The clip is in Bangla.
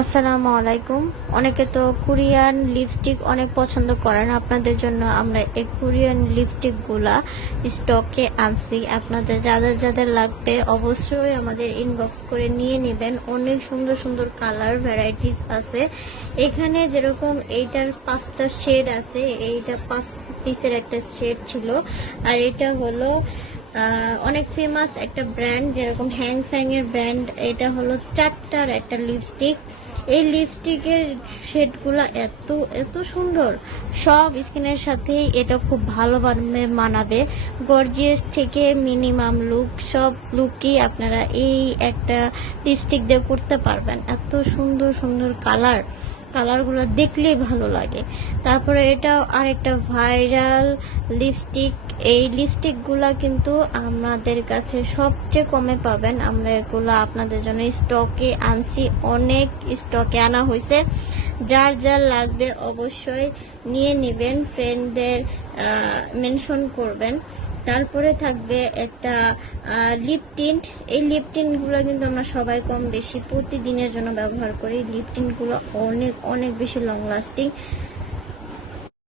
আসসালামু আলাইকুম। অনেকে তো কোরিয়ান লিপস্টিক অনেক পছন্দ করেন। আপনাদের জন্য আমরা এই কোরিয়ান লিপস্টিকগুলা স্টকে আনছি। আপনাদের যাদের যাদের লাগবে অবশ্যই আমাদের ইনবক্স করে নিয়ে নেবেন। অনেক সুন্দর সুন্দর কালার ভ্যারাইটিস আছে এখানে। যেরকম এইটার 5টা শেড আছে, এইটা 5 পিসের একটা শেড ছিল। আর এটা হলো অনেক ফেমাস একটা ব্র্যান্ড, যেরকম হ্যাং ফ্যাং এর ব্র্যান্ড। এটা হলো 4টার একটা লিপস্টিক। এই লিপস্টিকের শেডগুলো এত এত সুন্দর, সব স্কিনের সাথেই এটা খুব ভালোভাবে মানাবে। গর্জিয়াস থেকে মিনিমাম লুক, সব লুকই আপনারা এই একটা লিপস্টিক দিয়ে করতে পারবেন। এত সুন্দর সুন্দর কালারগুলো দেখলেই ভালো লাগে। তারপরে এটা আরেকটা ভাইরাল লিপস্টিক। এই লিপস্টিকগুলা কিন্তু আমাদের কাছে সবচেয়ে কমে পাবেন। আমরা এগুলো আপনাদের জন্য স্টকে আনছি, অনেক স্টকে আনা হয়েছে। যার যার লাগবে অবশ্যই নিয়ে নেবেন, ফ্রেন্ডদের মেনশন করবেন। তারপরে থাকবে একটা লিপ টিন্ট। এই লিপ টিন্টগুলো কিন্তু আমরা সবাই কম বেশি প্রতিদিনের জন্য ব্যবহার করি। লিপ টিন্টগুলো অনেক অনেক বেশি লং লাস্টিং।